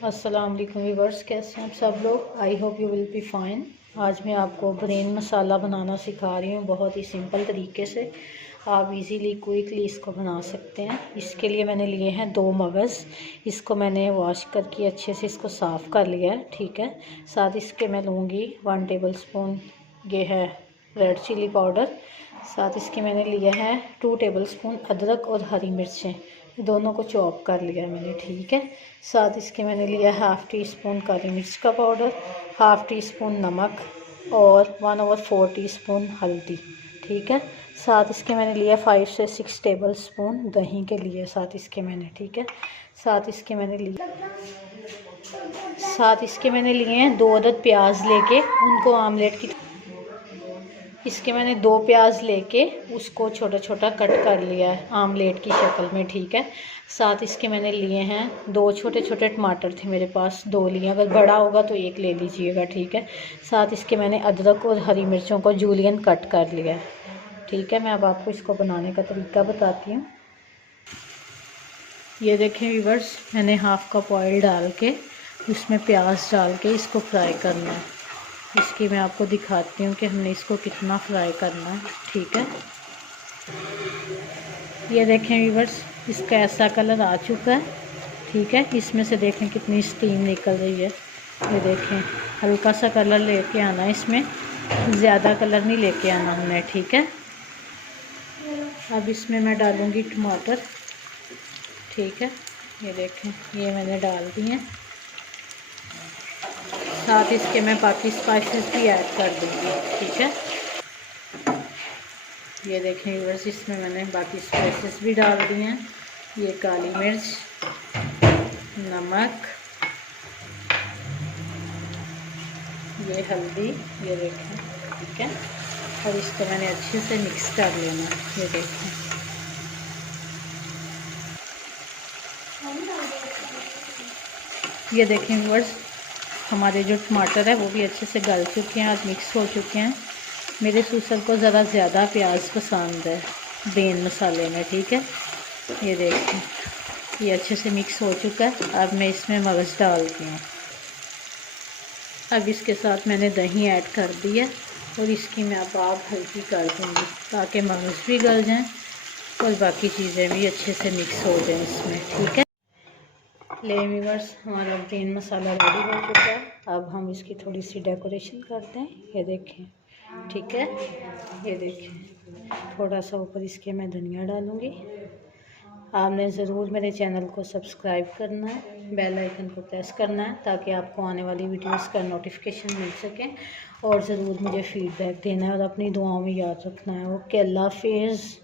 अस्सलाम वालेकुम व्यूअर्स, कैसे हैं आप सब लोग। I hope you will be fine. आज मैं आपको ब्रेन मसाला बनाना सिखा रही हूँ, बहुत ही सिंपल तरीके से। आप इजीली क्विकली इसको बना सकते हैं। इसके लिए मैंने लिए हैं 2 मगज़। इसको मैंने वॉश करके अच्छे से इसको साफ़ कर लिया है, ठीक है। साथ इसके मैं लूँगी 1 टेबल स्पून ये है रेड चिली पाउडर। साथ इसके मैंने लिया है 2 टेबल स्पून अदरक और हरी मिर्चें, दोनों को चॉप कर लिया है मैंने, ठीक है। साथ इसके मैंने लिया हाफ़ टी स्पून काली मिर्च का पाउडर, हाफ़ टी स्पून नमक और 1/4 टीस्पून हल्दी, ठीक है। साथ इसके मैंने लिया 5 से 6 टेबल स्पून दही के लिए, साथ इसके मैंने, ठीक है। साथ इसके मैंने लिए हैं 2 अदद प्याज लेके उनको आमलेट की, इसके मैंने 2 प्याज लेके उसको छोटा छोटा कट कर लिया है आमलेट की शक्ल में, ठीक है। साथ इसके मैंने लिए हैं 2 छोटे छोटे टमाटर थे मेरे पास, 2 लिए, अगर बड़ा होगा तो 1 ले लीजिएगा, ठीक है। साथ इसके मैंने अदरक और हरी मिर्चों को जूलियन कट कर लिया है, ठीक है। मैं अब आपको इसको बनाने का तरीका बताती हूँ। ये देखें व्यूअर्स, मैंने हाफ़ कप ऑयल डाल के उसमें प्याज डाल के इसको फ्राई करना है। इसकी मैं आपको दिखाती हूँ कि हमने इसको कितना फ्राई करना है, ठीक है। ये देखें व्यूअर्स, इसका ऐसा कलर आ चुका है, ठीक है। इसमें से देखें कितनी स्टीम निकल रही है। ये देखें, हल्का सा कलर लेके आना है, इसमें ज़्यादा कलर नहीं लेके आना हमने, ठीक है। अब इसमें मैं डालूँगी टमाटर, ठीक है। ये देखें, ये मैंने डाल दिए हैं। साथ इसके मैं बाकी स्पाइसेस भी ऐड कर दूँगी, ठीक है। ये देखें व्यूअर्स, इसमें मैंने बाकी स्पाइसेस भी डाल दिए हैं। ये काली मिर्च, नमक, ये हल्दी, ये देखें, ठीक है। और इसको मैंने अच्छे से मिक्स कर लेना, ये देखें। ये देखें व्यूअर्स, हमारे जो टमाटर है वो भी अच्छे से गल चुके हैं और मिक्स हो चुके हैं। मेरे सूसर को ज़रा ज़्यादा प्याज पसंद है ब्रेन मसाले में, ठीक है। ये देखें, ये अच्छे से मिक्स हो चुका है। अब मैं इसमें मगज़ डालती हूँ। अब इसके साथ मैंने दही ऐड कर दी है और इसकी मैं अब आप हल्की कर दूँगी ताकि मगज़ भी गल जाएँ और बाकी चीज़ें भी अच्छे से मिक्स हो जाएँ इसमें, ठीक है। ले व्यूअर्स, हमारा ब्रेन मसाला रेडी हो चुका है। अब हम इसकी थोड़ी सी डेकोरेशन करते हैं, ये देखें, ठीक है। ये देखें, थोड़ा सा ऊपर इसके मैं धनिया डालूँगी। आपने ज़रूर मेरे चैनल को सब्सक्राइब करना है, बेल आइकन को प्रेस करना है ताकि आपको आने वाली वीडियोस का नोटिफिकेशन मिल सके। और ज़रूर मुझे फ़ीडबैक देना है और अपनी दुआओं में याद रखना है। ओके, अल्लाह हाफिज़।